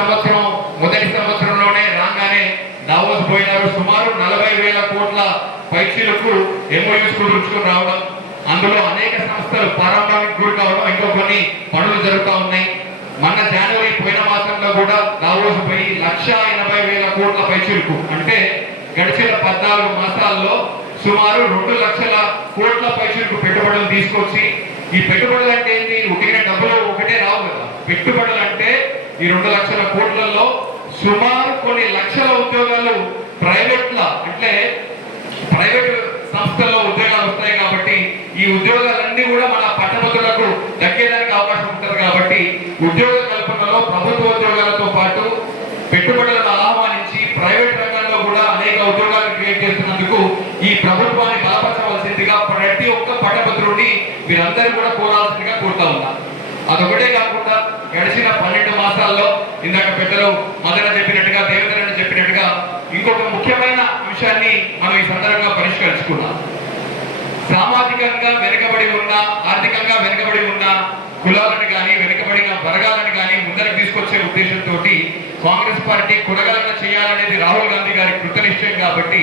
సంవత్సరం మొదటి సంవత్సరంలోనే రాగానే దావోస్ పోయినారు. సుమారు నలభై వేల కోట్ల పైచీలకు ఎంఓయూస్ కుదుర్చుకుని రావడం. అందులో అనేక సంస్థలు ప్రారంభానికి గురి కావడం. ఇంకో కొన్ని పనులు జరుగుతూ ఉన్నాయి. మన జనవరి పోయిన మాసంలో కూడా దావోస్ పోయి లక్ష ఎనభై వేల కోట్ల పైచీలకు అంటే గడిచిన పద్నాలుగు మాసాల్లో సుమారు రెండు లక్షల కోట్ల పైసలకు పెట్టుబడులు తీసుకొచ్చి ఈ పెట్టుబడులు అంటే ఏంటి? ఉడిగిన డబ్బులు ఒకటే రావు కదా. పెట్టుబడులు అంటే ఈ రెండు లక్షల కోట్లలో సుమారు కొన్ని లక్షల ఉద్యోగాలు ప్రైవేట్ లా అంటే ప్రైవేట్ సంస్థల్లో ఉద్యోగాలు వస్తాయి కాబట్టి ఈ ఉద్యోగాలన్నీ కూడా మన పట్టభద్రులకు దక్కేదానికి అవకాశం ఉంటుంది కాబట్టి ఉద్యోగ కల్పనలో ప్రభుత్వ ఉద్యోగాలతో పాటు పెట్టుబడులను ఆహ్వానించి ప్రైవేట్ రంగంలో కూడా అనేక ఉద్యోగాలు క్రియేట్ చేస్తున్నందుకు ఈ ప్రభుత్వాన్ని బలపరచవలసిందిగా ప్రతి ఒక్క పట్టభద్రుడిని మీరందరూ కూడా కోరాల్సిందిగా కోరుతా ఉన్నా. అదొకటే కాకుండా గడిచిన పన్నెండు మాసాల్లో ఇందాక పెద్దలు మదన చెప్పినట్టుగా దేవేంద్రని చెప్పినట్టుగా ఇంకొక ముఖ్యమైన అంశాన్ని మనం ఈ సందర్భంగా పరిష్కరించుకున్నాం. సామాజికంగా వెనుకబడి ఉన్న ఆర్థికంగా వెనుకబడి ఉన్న కులాలను కానీ వెనుకబడిన వర్గాలను కానీ ముందరకు తీసుకొచ్చే ఉద్దేశంతో కాంగ్రెస్ పార్టీ కులగలన చేయాలనేది రాహుల్ గాంధీ గారి కృత నిశ్చయం కాబట్టి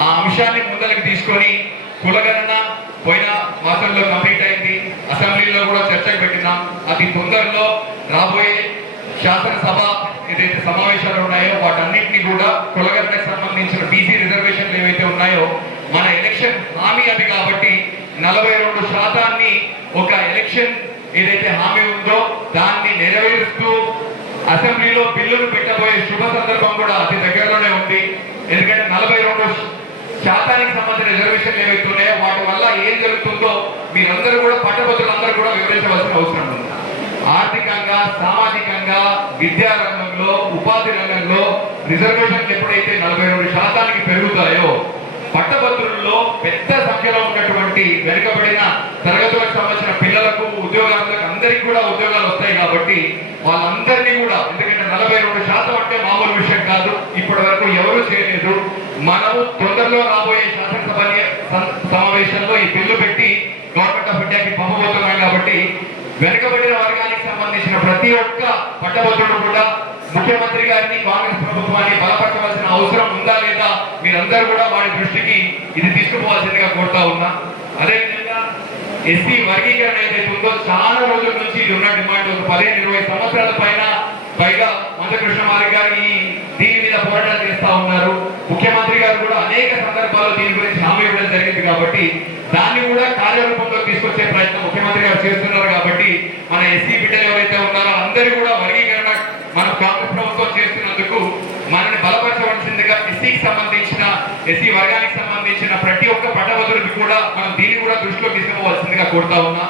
ఆ అంశాన్ని ముందరకు తీసుకొని కులగణన పోయిన మాసంలో కంప్లీట్ అయింది అసెంబ్లీలో కూడా చర్చకు పెట్టినాం అతి తొందరలో రాబోయే శాసనసభ ఏదైతే సమావేశాలు ఉన్నాయో వాటన్నిటిని కూడా కులగణనకు సంబంధించిన బీసీ రిజర్వేషన్లు ఏవైతే ఉన్నాయో మన ఎలక్షన్ హామీ అది కాబట్టి నలభై రెండు శాతాన్ని ఒక ఎలక్షన్ ఏదైతే హామీ ఉందో దాన్ని నెరవేరుస్తూ అసెంబ్లీలో బిల్లును పెట్టబోయే శుభ సందర్భం కూడా అతి దగ్గరలోనే ఉంది. ఎందుకంటే నలభై రెండు శాతానికి సంబంధించిన రిజర్వేషన్లు ఏవైతే ఉన్నాయో వాటి వల్ల ఏం జరుగుతుందో మీరందరూ కూడా పట్టభద్రులందరూ కూడా వివరించవలసిన అవసరం ఉంది. ఆర్థికంగా సామాజికంగా విద్యా రంగంలో ఉపాధి రంగంలో రిజర్వేషన్లు ఎప్పుడైతే నలభై రెండు శాతానికి పెరుగుతాయో పట్టభద్రుల్లో పెద్ద సంఖ్యలో ఉన్నటువంటి వెనుకబడిన తరగతులకు సంబంధించిన పిల్లలకు ఉద్యోగాలకు అందరికీ కూడా ఉద్యోగాలు వస్తాయి కాబట్టి వాళ్ళందరినీ కూడా ఎందుకంటే నలభై రెండు శాతం అంటే మామూలు విషయం కాదు ఇప్పటి వరకు ఎవరు చేయలేదు. మనము తొందరలో రాబోయే శాసనసభ సమావేశంలో ఈ బిల్లు పెట్టి గవర్నమెంట్ ఆఫ్ ఇండియాకి పంపబోతున్నాం కాబట్టి వెనుకబడిన వర్గానికి సంబంధించిన ప్రతి ఒక్క పట్టభద్రుడు కూడా ముఖ్యమంత్రి గారిని కాంగ్రెస్ ప్రభుత్వాన్ని బలపరచవలసిన అవసరం ఉందా లేదా మీరందరూ కూడా వారి దృష్టికి ఇది తీసుకుపోవాల్సిందిగా కోరుతా ఉన్నా. అదేవిధంగా ఎస్సీ వర్గీకరణ ఏదైతే ఉందో చాలా రోజుల నుంచి ఇది ఉన్న డిమాండ్ ఒక పదిహేను ఇరవై సంవత్సరాల పైన పైగా మందకృష్ణ మారి గారు ఈ దీని మీద పోరాటాలు చేస్తా ఉన్నారు. ముఖ్యమంత్రి గారు కూడా అనేక సందర్భాల్లో దీని గురించి హామీ ఇవ్వడం జరిగింది కాబట్టి దాన్ని కూడా కార్యరూపంలో తీసుకొచ్చే ప్రయత్నం ముఖ్యమంత్రి గారు చేస్తున్నారు కాబట్టి మన ఎస్సీ బిడ్డలు ఎవరైతే ఉన్నారో అందరూ కూడా వర్గీకరణ మన కాంగ్రెస్ ప్రభుత్వం చేస్తున్నందుకు మనని బలపరచవలసిందిగా ఎస్సీకి సంబంధించిన ఎస్సీ వర్గానికి సంబంధించిన ప్రతి ఒక్క పట్టభద్రుడికి కూడా మనం దీన్ని కూడా దృష్టిలో తీసుకోవాల్సిందిగా కోరుతా ఉన్నా.